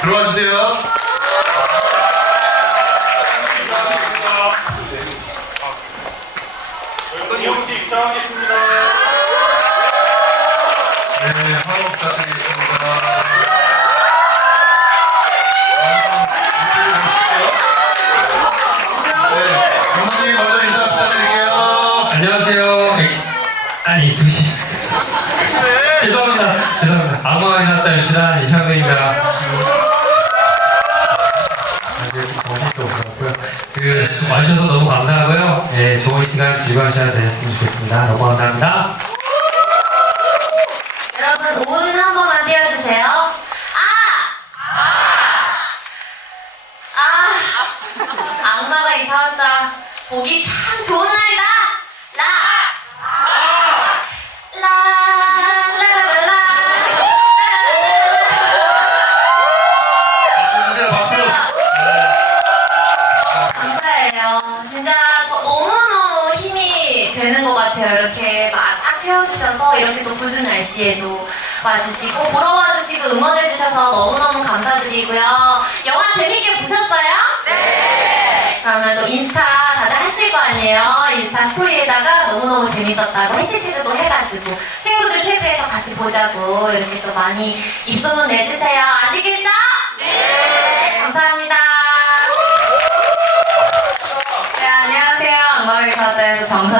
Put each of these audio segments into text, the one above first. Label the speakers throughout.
Speaker 1: 들어와 주세요.
Speaker 2: 저희는 이용지 입장하겠습니다.
Speaker 3: 아니 두시. 죄송합니다. 죄송합니다. 악마가 해놨다 연출한 이상근입니다. 그 와주셔서 너무 감사하고요. 예, 좋은 시간 즐거운 시간 되셨으면 좋겠습니다. 너무 감사합니다.
Speaker 4: 여러분 운 한 번만 띄워주세요. 아! 아! 악마가 이사 왔다. 보기 참 좋은 날이다. 되는 것 같아요. 이렇게 막딱 채워주셔서 이렇게 또 굳은 날씨에도 와주시고 보러 와주시고 응원해주셔서 너무너무 감사드리고요. 영화 재밌게 보셨어요? 네. 그러면 또 인스타 다들 하실 거 아니에요? 인스타 스토리에다가 너무너무 재밌었다고 해시태그도 해가지고 친구들 태그해서 같이 보자고 이렇게 또 많이 입소문 내주세요. 아시겠죠? 네. 감사합니다.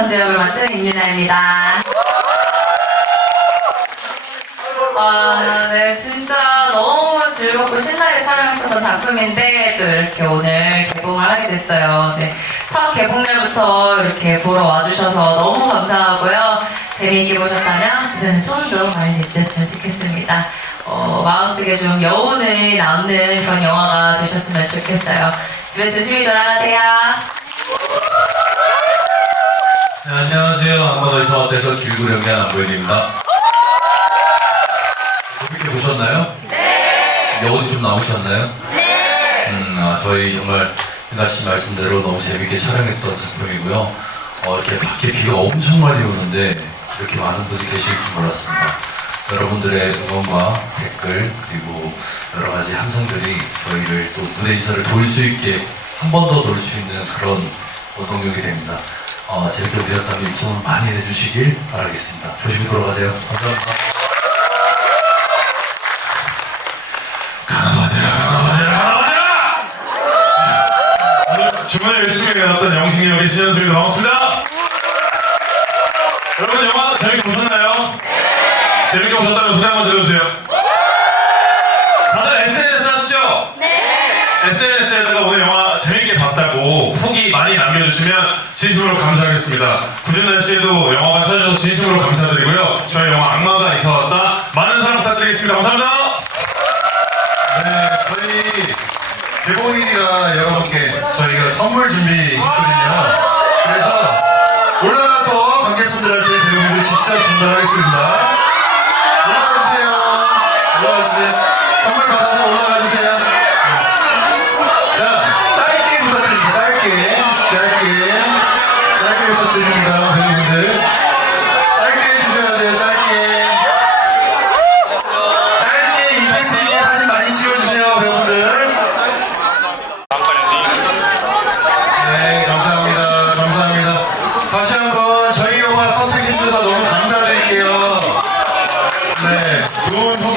Speaker 4: 선지 역을 맡은 임유나입니다. 아, 네, 진짜 너무 즐겁고 신나게 촬영했었던 작품인데 또 이렇게 오늘 개봉을 하게 됐어요. 네, 첫 개봉 날부터 이렇게 보러 와주셔서 너무 감사하고요. 재미있게 보셨다면 주변에 소원도 많이 내주셨으면 좋겠습니다. 어, 마음속에 좀 여운을 남는 그런 영화가 되셨으면 좋겠어요. 집에 조심히 돌아가세요.
Speaker 5: 네, 안녕하세요. 왔대서 길고 연기한 안보현입니다. 재밌게 보셨나요? 네. 여운이 좀 나오셨나요? 네. 음, 아, 저희 정말 윤아 씨 말씀대로 너무 재밌게 촬영했던 작품이고요. 어, 이렇게 밖에 비가 엄청 많이 오는데 이렇게 많은 분이 계실 줄 몰랐습니다. 여러분들의 응원과 댓글 그리고 여러 가지 함성들이 저희를 또 무대 인사를 돌 수 있게 한 번 더 돌 수 있는 그런 원동력이 됩니다. 어, 재밌게 보셨다면 입소문 많이 해주시길 바라겠습니다. 조심히 돌아가세요. 감사합니다.
Speaker 2: 주문에 열심히 해왔던 영식이 역의 신현수입니다. 반갑습니다. 여러분 영화 재밌게 보셨나요? 네. 재밌게 보셨다면 소리 한번 들어주세요. 다들 SNS 하시죠? 네. SNS에다가 오늘 영화 재밌게 봤다고 후기 많이 남겨주시면 진심으로 감사하겠습니다. 굳은 날씨에도 영화관 찾아주셔서 진심으로 감사드리고요. 저희 영화 악마가 이사 왔다 많은 사랑 부탁드리겠습니다. 감사합니다.
Speaker 1: 네, 저희 개봉일이라 여러분께 저희가 선물 준비했거든요. 그래서 올라가서 관객분들한테 배우분들 직접 전달하겠습니다. 올라가 주세요. 올라가 주세요. 네좋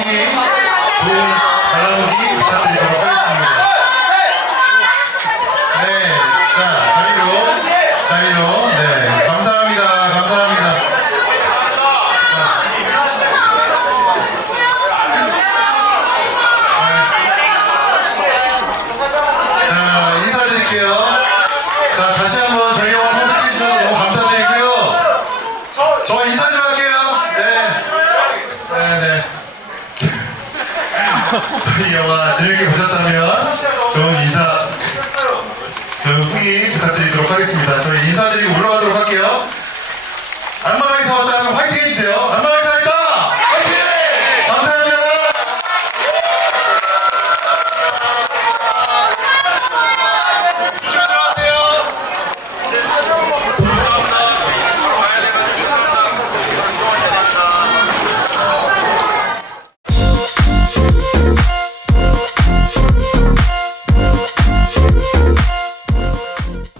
Speaker 1: 저희 영화 재밌게 보셨다면 좋은 인사, 그 후기 부탁드리도록 하겠습니다.